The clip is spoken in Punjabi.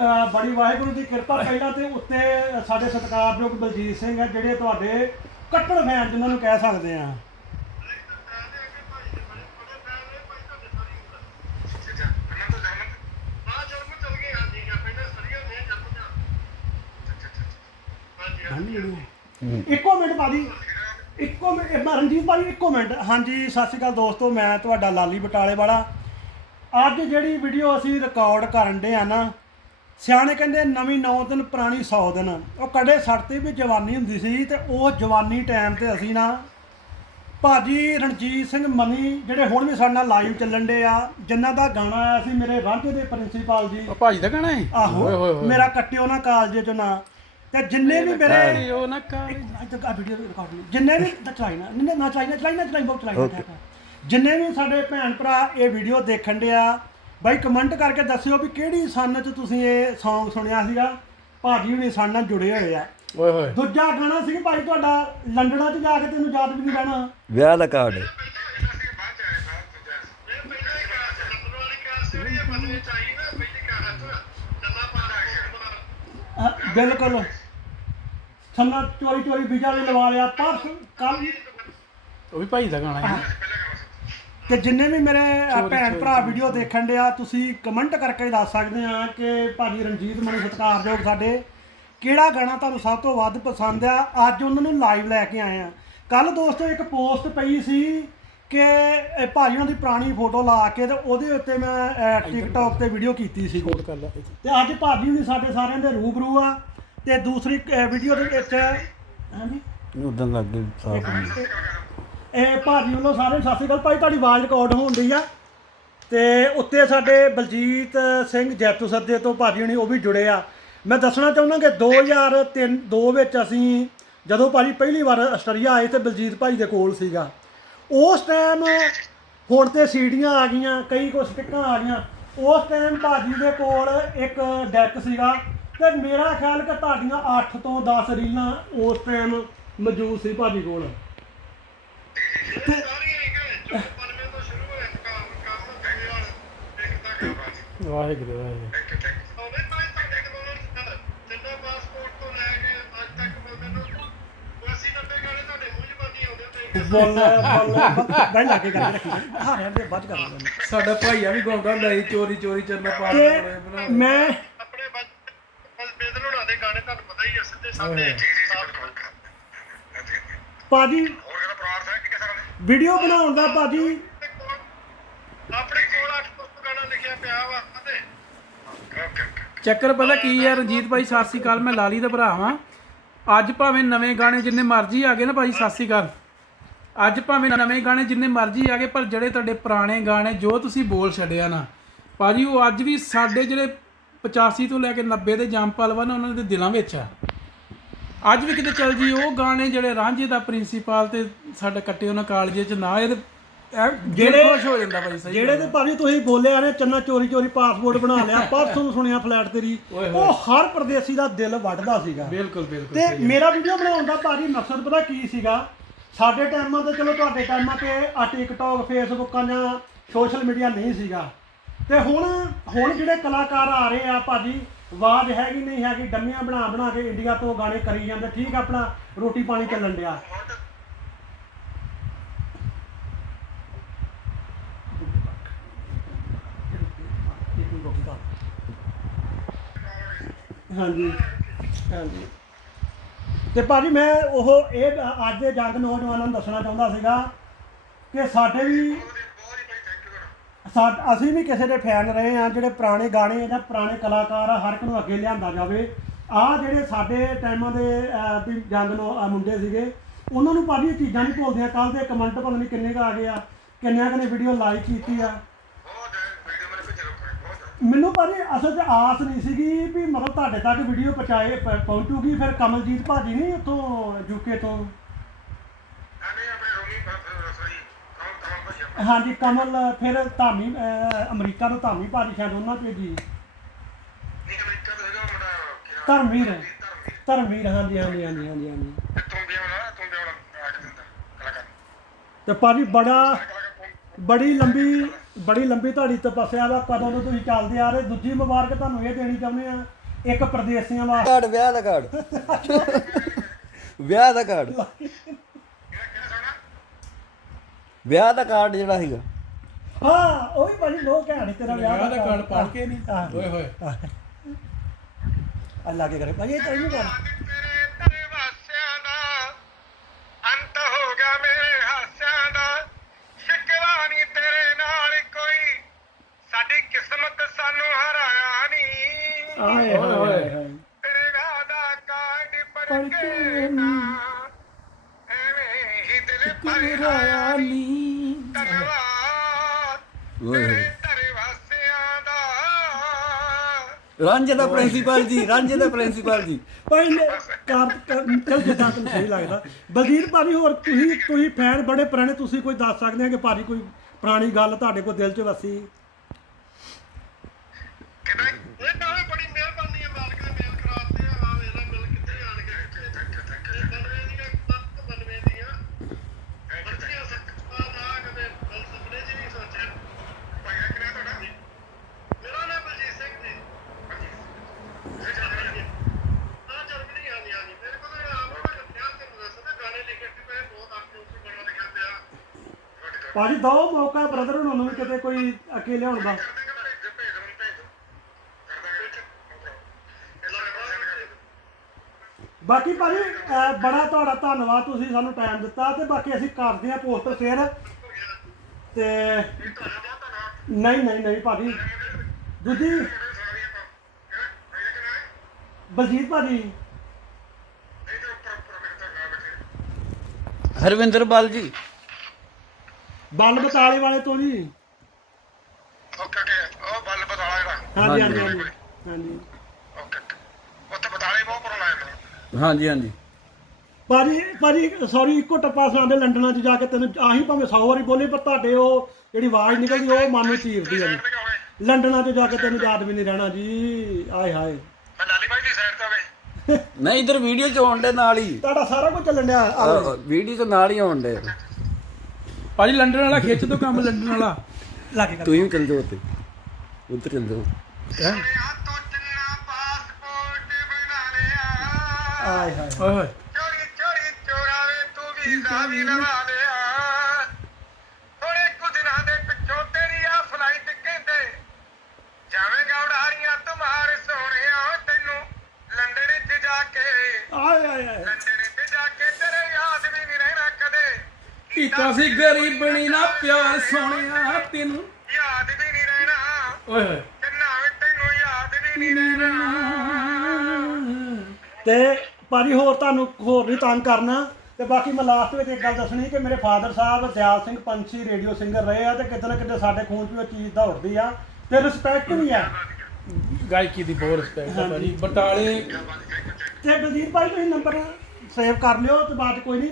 ਅਹ ਬੜੀ ਵਾਹਿਗੁਰੂ ਦੀ ਕਿਰਪਾ ਪਹਿਲਾਂ ਤੇ ਉੱਤੇ ਸਾਡੇ ਸਤਿਕਾਰਯੋਗ ਬਲਜੀਤ ਸਿੰਘ ਹੈ ਜਿਹੜੇ ਤੁਹਾਡੇ ਕੱਟੜ ਫੈਨ ਜਿਨ੍ਹਾਂ ਨੂੰ ਕਹਿ ਸਕਦੇ ਆ। ਇੱਕੋ ਮਿੰਟ ਭਾਜੀ, ਇੱਕੋ ਮਿੰਟ, ਇਹ ਰਣਜੀਤ ਭਾਜੀ, ਇੱਕੋ ਮਿੰਟ। ਹਾਂਜੀ, ਸਤਿ ਸ਼੍ਰੀ ਅਕਾਲ ਦੋਸਤੋ, ਮੈਂ ਤੁਹਾਡਾ ਲਾਲੀ ਬਟਾਲੇ ਵਾਲਾ। ਅੱਜ ਜਿਹੜੀ ਵੀਡੀਓ ਅਸੀਂ ਰਿਕਾਰਡ ਕਰਨ ਦੇ ਆ ਨਾ ਸਿਆਣੇ ਕਹਿੰਦੇ ਨਵੀਂ 9 ਦਿਨ ਪੁਰਾਣੀ 100 ਦਿਨ। ਉਹ ਕਦੇ ਸੜਤੇ ਵੀ ਜਵਾਨੀ ਹੁੰਦੀ ਸੀ ਤੇ ਉਹ ਜਵਾਨੀ ਟਾਈਮ ਤੇ ਅਸੀਂ ਨਾ ਭਾਜੀ ਰਣਜੀਤ ਸਿੰਘ ਮਨੀ ਜਿਹੜੇ ਹੁਣ ਵੀ ਸਾਡੇ ਨਾਲ ਲਾਈਵ ਚੱਲਣ ਦੇ ਆ ਜਿਨ੍ਹਾਂ ਦਾ ਗਾਣਾ ਆਇਆ ਸੀ ਮੇਰੇ ਰਾਂਝੇ ਦੇ ਪ੍ਰਿੰਸੀਪਲ ਜੀ। ਉਹ ਭਾਜੀ ਦਾ ਗਾਣਾ ਹੈ? ਆਹੋ ਮੇਰਾ ਕੱਟਿਓ ਨਾ ਕਾਲਜੇ ਚੋਂ ਨਾ। ਤੇ ਜਿੰਨੇ ਵੀ ਮੇਰੇ ਨਾ ਆ ਜਿੰਨੇ ਵੀ ਚਲਾਈ ਨਾ ਨਾ ਚਲਾਈ ਨਾ ਚਲਾਈ ਨਾ ਚਲਾਈ ਬਹੁਤ ਚਲਾਈ ਨਾ ਆ। ਜਿੰਨੇ ਵੀ ਸਾਡੇ ਭੈਣ ਭਰਾ ਇਹ ਵੀਡੀਓ ਦੇਖਣ ਡਿਆ ਬਾਈ ਕਮੈਂਟ ਕਰਕੇ ਦੱਸਿਓ ਵੀ ਕਿਹੜੀ ਸੰਨ ਚ ਤੁਸੀਂ ਇਹ Song ਸੁਣਿਆ ਸੀਗਾ? ਭਾਜੀ ਹੁਣੀ ਸਾਡੇ ਨਾਲ ਜੁੜੇ ਹੋਏ ਆ। ਓਏ ਹੋਏ। ਦੂਜਾ ਗਾਣਾ ਸੀ ਭਾਈ ਤੁਹਾਡਾ ਲੰਡਨਾਂ 'ਚ ਜਾ ਕੇ ਤੈਨੂੰ ਯਾਦ ਵੀ ਨਹੀਂ ਰਹਿਣਾ। ਵਿਆਹ ਦਾ ਕਾਰਡ ਅਹ ਬਿਲਕੁਲ। ਸੰਨਾ ਚੋਰੀ ਚੋਰੀ ਵੀਜ਼ਾ ਵੀ ਲਵਾ ਲਿਆ ਪਰਸ ਕੱਲ ਉਹ ਵੀ ਭਾਜੀ ਦਾ ਗਾਣਾ ਹੈ। ਤੇ ਜਿੰਨੇ ਵੀ ਮੇਰੇ ਅ, ਭੈਣ ਭਰਾ ਵੀਡੀਓ ਦੇਖਣ ਡਿਆ ਤੁਸੀਂ ਕਮੈਂਟ ਕਰਕੇ ਦੱਸ ਸਕਦੇ ਆ ਕਿ ਭਾਜੀ ਰਣਜੀਤ ਮਣੀ ਸਤਿਕਾਰਯੋਗ ਸਾਡੇ। ਕਿਹੜਾ ਗਾਣਾ ਤੁਹਾਨੂੰ ਸਭ ਤੋਂ ਵੱਧ ਪਸੰਦ ਆ? ਅੱਜ ਉਹਨਾਂ ਨੂੰ ਲਾਈਵ ਲੈ ਕੇ ਆਏ ਆ। ਕੱਲ ਦੋਸਤੋ ਇੱਕ ਪੋਸਟ ਪਈ ਸੀ ਕਿ ਇਹ ਭਾਜੀ ਉਹਨਾਂ ਦੀ ਪੁਰਾਣੀ ਫੋਟੋ ਲਾ ਕੇ ਤੇ ਉਹਦੇ ਉੱਤੇ ਮੈਂ ਟਿਕਟੌਕ ਤੇ ਵੀਡੀਓ ਕੀਤੀ ਸੀ। ਕੋਡ ਕਰ ਲੈ ਤੇ ਅੱਜ ਭਾਜੀ ਵੀ ਸਾਡੇ ਸਾਰਿਆਂ ਦੇ ਰੂਬਰੂ ਆ ਤੇ ਦੂਸਰੀ ਵੀਡੀਓ ਦੇ ਵਿੱਚ ਹਾਂਜੀ? ਉਦੋਂ ਲੱਗੇ ਸਾਫ਼ ਇਹ ਭਾਜੀ ਵੱਲੋਂ ਸਾਰਿਆਂ ਨੂੰ ਸਤਿ ਸ਼੍ਰੀ ਅਕਾਲ। ਭਾਈ, ਤੁਹਾਡੀ ਆਵਾਜ਼ ਰਿਕਾਰਡ ਹੋਣ ਦੀ ਆ। ਤੇ ਉੱਤੇ ਸਾਡੇ ਬਲਜੀਤ ਸਿੰਘ ਜੈਤੂ ਸੱਦੇ ਤੋਂ ਭਾਜੀ ਹੁਣੀ ਉਹ ਵੀ ਜੁੜੇ ਆ। ਮੈਂ ਦੱਸਣਾ ਚਾਹੁੰਦਾ ਕਿ 2003 2 ਵਿੱਚ ਅਸੀਂ ਜਦੋਂ ਭਾਜੀ ਪਹਿਲੀ ਵਾਰ ਆਸਟਰੀਆ ਆਏ ਤੇ ਬਲਜੀਤ ਭਾਈ ਦੇ ਕੋਲ ਸੀਗਾ। ਉਸ ਟਾਈਮ ਹੁਣ ਤੇ ਸੀਡੀਆਂ ਆ ਗਈਆਂ, ਕਈ ਕੁਛ ਸਟਿੱਕਾਂ ਆ ਗਈਆਂ। ਉਸ ਟਾਈਮ ਭਾਜੀ ਦੇ ਕੋਲ ਇੱਕ ਡੈਕ ਸੀਗਾ ਤੇ ਮੇਰਾ ਖਿਆਲ ਕਿ ਤੁਹਾਡੀਆਂ 8 ਤੋਂ 10 ਰੀਲਾਂ ਉਸ ਟਾਈਮ ਮੌਜੂਦ ਸੀ ਭਾਜੀ ਕੋਲ। ਵਾਹਿਗੁਰੂ ਵਾਹਿਗੁਰੂ। ਬੋਲ ਬੋਲ ਬੈਠ ਲਾ ਕੇ ਗੱਲ ਰੱਖੀ। ਹਾਂ ਰਹਿਣ ਦੇ ਬਾਅਦ ਕਰ ਲਾਂਗੇ ਸਾਡਾ ਭਾਈਆ ਵੀ ਗਾਉਂਦਾ ਹੁੰਦਾ ਸੀ ਚੋਰੀ ਚੋਰੀ ਚਰਨਾ ਪਾ ਤੇ ਮੈਂ ਆਪਣੇ ਬੇਦਲ ਹੋਣਾ ਦੇ ਗਾਣੇ ਤੁਹਾਨੂੰ ਪਤਾ ਹੀ ਆ ਸਿੱਧੇ ਸਾਹਮਣੇ ਭਾਜੀ ਹੋਰ ਕਿਹਦਾ ਪਰਿਵਾਰ ਸਾਹਿਬ ਕਿਹਦੇ ਸਾਹਮਣੇ ਵੀਡੀਓ ਬਣਾਉਣ ਦਾ ਭਾਜੀ। ਆਪਣੇ ਕੋਲ ਅੱਠ ਪੁਸਤਕ ਗਾਣਾ ਲਿਖਿਆ ਪਿਆ ਵਾ। ਚੱਕਰ ਪਤਾ ਕੀ ਹੈ ਰਣਜੀਤ ਭਾਈ, ਸਤਿ ਸ੍ਰੀ ਅਕਾਲ, ਮੈਂ ਲਾਲੀ ਦਾ ਭਰਾ ਵਾਂ। ਅੱਜ ਭਾਵੇਂ ਨਵੇਂ ਗਾਣੇ ਜਿੰਨੇ ਮਰਜ਼ੀ ਆ ਗਏ ਨਾ ਭਾਈ, ਸਤਿ ਸ੍ਰੀ ਅਕਾਲ। ਅੱਜ ਭਾਵੇਂ ਨਵੇਂ ਗਾਣੇ ਜਿੰਨੇ ਮਰਜ਼ੀ ਆ ਗਏ, ਪਰ ਜਿਹੜੇ ਤੁਹਾਡੇ ਪੁਰਾਣੇ ਗਾਣੇ, ਜੋ ਤੁਸੀਂ ਬੋਲ ਛੱਡਿਆ ਨਾ, ਭਾਜੀ, ਉਹ ਅੱਜ ਵੀ ਸਾਡੇ ਜਿਹੜੇ 85 ਤੋਂ ਲੈ ਕੇ 90 ਦੇ ਜੰਪਲ ਵਾ ਨਾ, ਉਹਨਾਂ ਦੇ ਦਿਲਾਂ ਵਿੱਚ ਆ। ਅੱਜ ਵੀ ਕਿਤੇ ਚੱਲ ਜੀ, ਉਹ ਗਾਣੇ ਜਿਹੜੇ ਰਾਂਝੇ ਦਾ ਪ੍ਰਿੰਸੀਪਲ ਤੇ ਸਾਡਾ ਕੱਟੇ ਉਹਨਾਂ ਕਾਲਜੇ ਚ ਨਾ ਇਹਦੇ ਜਿਹੜੇ ਖੁਸ਼ ਹੋ ਜਾਂਦਾ ਭਾਈ ਸਹੀ ਜਿਹੜੇ ਤੇ ਭਾਜੀ ਤੁਸੀਂ ਬੋਲਿਆ ਨੇ ਚੰਨਾ ਚੋਰੀ ਚੋਰੀ ਪਾਸਪੋਰਟ ਬਣਾ ਲਿਆ ਪਰਸੋਂ ਨੂੰ ਸੁਣਿਆ ਫਲੈਟ ਤੇਰੀ। ਉਹ ਹਰ ਪ੍ਰਦੇਸੀ ਦਾ ਦਿਲ ਵੱਢਦਾ ਸੀਗਾ। ਬਿਲਕੁਲ ਬਿਲਕੁਲ ਤੇ ਮੇਰਾ ਵੀਡੀਓ ਬਣਾਉਣ ਦਾ ਭਾਜੀ ਮਕਸਦ ਪਤਾ ਕੀ ਸੀਗਾ? ਸਾਡੇ ਟਾਈਮਾਂ ਤੇ ਚਲੋ ਤੁਹਾਡੇ ਟਾਈਮਾਂ ਤੇ ਆ ਟਿਕਟੌਕ ਫੇਸਬੁੱਕਾਂ ਜਾਂ ਸੋਸ਼ਲ ਮੀਡੀਆ ਨਹੀਂ ਸੀਗਾ। ਤੇ ਹੁਣ ਹੁਣ ਜਿਹੜੇ ਕਲਾਕਾਰ ਆ ਰਹੇ ਆ ਭਾਜੀ ਆਵਾਜ਼ ਹੈਗੀ ਨਹੀਂ ਹੈਗੀ ਡੰਮੀਆਂ ਬਣਾ ਬਣਾ ਕੇ ਇੰਡੀਆ ਤੋਂ ਗਾਣੇ ਕਰੀ ਜਾਂਦੇ ਠੀਕ ਆਪਣਾ ਰੋਟੀ ਪਾਣੀ ਚੱਲਣ ਡਿਆ। ਹਾਂਜੀ ਹਾਂਜੀ। ਤੇ ਭਾਜੀ ਮੈਂ ਉਹ ਇਹ ਅੱਜ ਦੇ ਜੰਗ ਨੌਜਵਾਨਾਂ ਨੂੰ ਦੱਸਣਾ ਚਾਹੁੰਦਾ ਸੀਗਾ ਕਿ ਸਾਡੇ ਵੀ ਸਾ- ਅਸੀਂ ਵੀ ਕਿਸੇ ਦੇ ਫੈਨ ਰਹੇ ਆ ਜਿਹੜੇ ਪੁਰਾਣੇ ਗਾਣੇ ਜਾਂ ਪੁਰਾਣੇ ਕਲਾਕਾਰ ਆ ਹਰ ਇੱਕ ਨੂੰ ਅੱਗੇ ਲਿਆਂਦਾ ਜਾਵੇ। ਆ ਜਿਹੜੇ ਸਾਡੇ ਟਾਈਮਾਂ ਦੇ ਅਹ, ਵੀ ਜੰਗ ਨੌ ਅਹ, ਮੁੰਡੇ ਸੀਗੇ ਉਹਨਾਂ ਨੂੰ ਭਾਜੀ ਇਹ ਚੀਜ਼ਾਂ ਨਹੀਂ ਭੁੱਲਦੀਆਂ। ਕੱਲ ਦੇ ਕਮੈਂਟ ਪਤਾ ਨਹੀਂ ਕਿੰਨੇ ਕੁ ਆ ਗਏ ਆ ਕਿੰਨਿਆਂ ਕੁ ਨੇ ਵੀਡੀਓ ਲਾਈਕ ਕੀਤੀ ਆ ਬਹੁਤ ਵੀਡੀਓ ਮੈਨੂੰ ਭੇਜ ਰੋ ਬਹੁਤ ਮੈਨੂੰ ਭਾਜੀ ਅਸਲ 'ਚ ਆਸ ਨਹੀਂ ਸੀਗੀ ਵੀ ਮਤਲਬ ਤੁਹਾਡੇ ਤੱਕ ਵੀਡੀਓ ਪਹੁੰਚਾਏ ਪ- ਪਹੁੰਚੂਗੀ ਫਿਰ ਕਮਲਜੀਤ ਭਾਜੀ ਨਹੀਂ ਉੱਥੋਂ ਯੂਕੇ ਤੋਂ? ਆਨੇ ਆਪਣੇ ਰੋਮੀ ਰਸੋਈ ਕੌਣ ਕੌਣ ਭਈਆ ਹਾਂਜੀ ਕਮਲ ਫਿਰ ਧਾਮੀ ਅਹ, ਅਮਰੀਕਾ ਤੋਂ ਧਾਮੀ ਭਾਜੀ ਸ਼ਾਇਦ ਉਹਨਾਂ ਭੇਜੀ ਨਹੀਂ ਅਮਰੀਕਾ ਤੋਂ ਹੈਗਾ ਮੁੰਡਾ ਕਿਹੜਾ? ਧਰਮਵੀਰ। ਧਰਮਵੀਰ ਧਰਮਵੀਰ। ਹਾਂਜੀ ਹਾਂਜੀ ਹਾਂਜੀ ਹਾਂਜੀ ਹਾਂਜੀ। ਤੇ ਤੂੰ ਵੀ ਆਉਣਾ ਤੂੰ ਵੀ ਆਉਣਾ ਆ ਕੇ ਦਿੰਦਾ ਕਲਾਕਾਰ। ਤੇ ਭਾਜੀ ਬੜਾ ਕਲਾਕਾਰ ਬੜੀ ਲੰਬੀ ਬੜੀ ਲੰਬੀ ਤੁਹਾਡੀ ਤਪੱਸਿਆ ਵਾ ਕਦੋਂ ਤੋਂ ਤੁਸੀਂ ਚੱਲਦੇ ਆ ਰਹੇ? ਦੂਜੀ ਮੁਬਾਰਕ ਤੁਹਾਨੂੰ ਇਹ ਦੇਣੀ ਚਾਹੁੰਦੇ ਆ ਇੱਕ ਪਰਦੇਸੀਆਂ ਵਾਸਤੇ। ਕਾਰਡ ਵਿਆਹ ਦਾ ਕਾਰਡ। ਵਿਆਹ ਦਾ ਕਾਰਡ। ਵਿਆਹ ਦਾ ਕਾਰਡ ਜਿਹੜਾ ਸੀਗਾ। ਹਾਂ ਉਹੀ ਭਾਜੀ ਬਹੁਤ ਘੈਂਟ ਤੇਰਾ ਵਿਆਹ ਦਾ ਕਾਰਡ ਪੜ ਕੇ ਨਹੀਂ। ਹਾਂ। ਓਏ ਹੋਏ। ਅੱਲਾ ਕੇ ਕਰੇ। ਭਾਜੀ ਇਹ ਤਾਂ ਇਹਨੂੰ ਕਰ ਤੇਰੇ ਤੇਰੇ ਵਾਸਿਆਂ ਦਾ ਅੰਤ ਹੋ ਗਿਆ ਮੇਰੇ ਹਾਸਿਆਂ ਦਾ ਸ਼ਿਕਵਾ ਨਹੀਂ ਤੇਰੇ ਨਾਲ ਕੋਈ ਸਾਡੀ ਕਿਸਮਤ ਸਾਨੂੰ ਹਰਾਇਆ ਨਹੀਂ ਆਏ ਹੋਏ ਹੋਏ। ਤੇਰੇ ਵਿਆਹ ਦਾ ਕਾਰਡ ਪੜ ਕੇ ਨਾ। ਐਵੇਂ ਹੀ ਦਿਲ ਭਰਾਇਆ ਨੀ। ਧੰਨਵਾਦ। ਓਏ ਹੋਏ ਤੇਰੇ ਤੇਰੇ ਵਾਸਿਆਂ ਦਾ। ਰਾਂਝੇ ਦਾ ਪ੍ਰਿੰਸੀਪਲ ਜੀ ਰਾਂਝੇ ਦਾ ਪ੍ਰਿੰਸੀਪਲ ਜੀ। ਪਹਿਲੇ ਕਾਰ ਕਾਰ- ਚੱਲ ਜਿੱਦਾਂ ਤੁਹਾਨੂੰ ਸਹੀ ਲੱਗਦਾ। ਬਲਜੀਤ ਭਾਜੀ ਹੋਰ ਤੁਸੀਂ ਤੁਸੀਂ ਫੈਨ ਬੜੇ ਪੁਰਾਣੇ ਤੁਸੀਂ ਕੋਈ ਦੱਸ ਸਕਦੇ ਆ ਕਿ ਭਾਜੀ ਕੋਈ ਪੁਰਾਣੀ ਗੱਲ ਤੁਹਾਡੇ ਕੋਲ ਦਿਲ 'ਚ ਵਸੀ ਕਿਦਾਂ ਇਹ ਤਾਂ ਵੀ ਬੜੀ ਮਿਹਰਬਾਨੀ ਹੈ ਮਾਲਕ ਨੇ ਮੇਲ ਕਰਾਤੇ ਆ ਹਾਂ ਵੇਲਾ ਮਿਲ ਕਿੱਥੇ ਆਣ ਗਏ ਇਹ ਬਣਵੇਂ ਦੀਆਂ ਤੱਕ ਬਣਵੇਂ ਦੀਆਂ ਬੱਚੀਆਂ ਸੱਚਾ ਨਾ ਕਦੇ ਬਲ ਸੁਪਨੇ ਜੀ ਨਹੀਂ ਸੋਚਿਆ ਭਾਇਆ ਕਿਹੜਾ ਤੁਹਾਡਾ ਮੇਰਾ ਨਾਮ ਬਲਜੀਤ ਸਿੰਘ ਜੀ ਇਹ ਜਰਮਨੀ ਹਾਂ ਜਰਮਨੀ ਆ ਨਹੀਂ ਆ ਨਹੀਂ ਮੇਰੇ ਕੋਲ ਤਾਂ ਆਪ ਮੈਂ ਖਿਆਲ ਤੇ ਦੱਸਦਾ ਗਾਣੇ ਲਿਖੇ ਸੀ ਮੈਂ ਬਹੁਤ ਆਪ ਨੂੰ ਬੜਾ ਲਿਖਿਆ ਪਿਆ ਭਾਜੀ, ਦੋ ਮੌਕਾ ਬ੍ਰਦਰ ਨੂੰ ਵੀ ਕਿਤੇ ਕੋਈ ਅਕੇਲੇ ਹੋਣ ਦਾ। ਬਾਕੀ ਭਾਜੀ ਬੜਾ ਤੁਹਾਡਾ ਧੰਨਵਾਦ ਤੁਸੀਂ ਸਾਨੂੰ ਟਾਈਮ ਦਿੱਤਾ ਤੇ ਬਾਕੀ ਅਸੀਂ ਕਰਦੇ ਆ ਪੋਸਟਰ ਸ਼ੇਅਰ ਤੇ ਨਹੀਂ ਨਹੀਂ ਨਹੀਂ ਭਾਜੀ। ਦੂਜੀ ਬਲਜੀਤ ਭਾਜੀ। ਹਰਵਿੰਦਰ ਬਲ ਜੀ। ਬੱਲ ਬਤਾਲੇ ਵਾਲੇ ਤੋਂ ਜੀ। Okay okay. ਉਹ ਬੱਲ ਬਤਾਲਾ ਜਿਹੜਾ ਹਾਂਜੀ ਹਾਂਜੀ, ਹਾਂਜੀ। ਹਾਂਜੀ। ਹਾਂਜੀ ਓਕੇ। ਉੱਥੇ ਬਤਾਲੇ ਬਹੁਤ ਪੁਰਾਣਾ ਹੈ ਹਾਂਜੀ ਹਾਂਜੀ। ਭਾਜੀ ਭਾਜੀ ਸੌਰੀ ਇੱਕੋ ਟੱਪਾ ਸੁਣਾਉਂਦੇ ਲੰਡਨਾਂ 'ਚ ਜਾ ਕੇ ਤੈਨੂੰ ਆਹੀ ਭਾਵੇਂ 100 ਵਾਰੀ ਬੋਲੀ ਪਰ ਤੁਹਾਡੇ ਉਹ ਜਿਹੜੀ ਆਵਾਜ਼ ਨਿਕਲਦੀ ਉਹ ਮਨ ਨੂੰ ਚੀਰਦੀ ਹੈ ਜੀ। ਲੰਡਨਾਂ 'ਚ ਜਾ ਕੇ ਤੈਨੂੰ ਯਾਦ ਵੀ ਨਹੀਂ ਰਹਿਣਾ ਜੀ। ਆਏ ਹਾਏ ਮੈਂ ਲਾਲੀ ਬਾਈ ਦੀ ਸਾਈਡ ਤੇ ਹੋਵੇ ਨਹੀਂ ਇਧਰ ਵੀਡੀਓ ਚ ਆਉਣ ਦੇ ਨਾਲ ਹੀ। ਤੁਹਾਡਾ ਸਾਰਾ ਕੁਝ ਚੱਲਣ ਡਿਆ। ਆ ਲਓ ਵੀਡੀਓ ਚ ਨਾਲ ਹੀ ਆਉਣ ਦੇ ਭਾਜੀ ਲੰਡਨ ਵਾਲਾ ਖਿੱਚ ਦੋ ਕੰਮ ਲੰਡਨ ਵਾਲਾ। ਲਾਗੇ ਕਰ ਤੁਸੀਂ ਵੀ ਚੱਲ ਜਾਓ ਉੱਤੇ ਉੱਧਰ ਚੱਲ ਜਾਓ। ਹੈਂ? ਤੂੰ ਚੰਗਾ ਪਾਸਪੋਰਟ ਬਣਾ ਲਿਆ ਆਏ ਹਾਏ। ਓਏ ਹੋਏ ਚੋਰੀ ਚੋਰੀ ਚੋਰਾਵੇ ਤੂੰ ਵੀ ਲਵਾ ਲਿਆ ਥੋੜੇ ਕੁ ਦਿਨਾਂ ਦੇ ਪਿੱਛੋਂ ਤੇਰੀ ਆ ਫਲਾਈਟ ਕਹਿੰਦੇ ਜਾਵੇਂਗਾ ਉਡਾਰੀਆਂ ਤੁਮਾਰ ਸੋਹਣਿਆ ਤੈਨੂੰ ਲੰਡਨ 'ਚ ਜਾ ਕੇ ਆਏ ਆਏ ਆਏ ਲੰਡਨ ਜਾ ਕੇ ਤੇਰੇ ਯਾਦ ਵੀ ਨਹੀਂ ਰਹਿਣਾ ਕਦੇ ਕੀਤਾ ਸੀ ਗਰੀਬਣੀ ਨਾ ਪਿਆਰ ਸੋਹਣਿਆ ਤੈਨੂੰ। ਯਾਦ ਵੀ ਨਹੀਂ ਰਹਿਣਾ ਓਏ ਹੋਏ। ਕਿੰਨਾ ਵੀ ਤੈਨੂੰ ਯਾਦ ਵੀ ਨਹੀਂ ਰਹਿਣਾ ਤੇ ਭਾਜੀ ਹੋਰ ਤੁਹਾਨੂੰ ਹੋਰ ਨਹੀਂ ਤੰਗ ਕਰਨਾ। ਤੇ ਬਾਕੀ ਮੈਂ ਲਾਸਟ ਵਿੱਚ ਇੱਕ ਗੱਲ ਦੱਸਣੀ ਕਿ ਮੇਰੇ ਫਾਦਰ ਸਾਹਿਬ ਦਿਆਲ ਸਿੰਘ ਪੰਛੀ ਰੇਡੀਓ ਸਿੰਗਰ ਰਹੇ ਆ ਤੇ ਕਿਤੇ ਨਾ ਕਿਤੇ ਸਾਡੇ ਖੂਨ 'ਚ ਉਹ ਚੀਜ਼ ਦੌੜਦੀ ਆ। ਤੇ ਰਿਸਪੈਕਟ ਵੀ ਆ। ਗਾਇਕੀ ਦੀ ਬਹੁਤ ਰਿਸਪੈਕਟ ਹੈ ਭਾਜੀ। ਬਟਾਲੇ ਤੇ ਬਲਜੀਤ ਭਾਈ ਤੁਸੀਂ ਨੰਬਰ ਸੇਵ ਕਰ ਲਿਓ ਤੇ ਬਾਅਦ 'ਚ ਕੋਈ ਨਹੀਂ।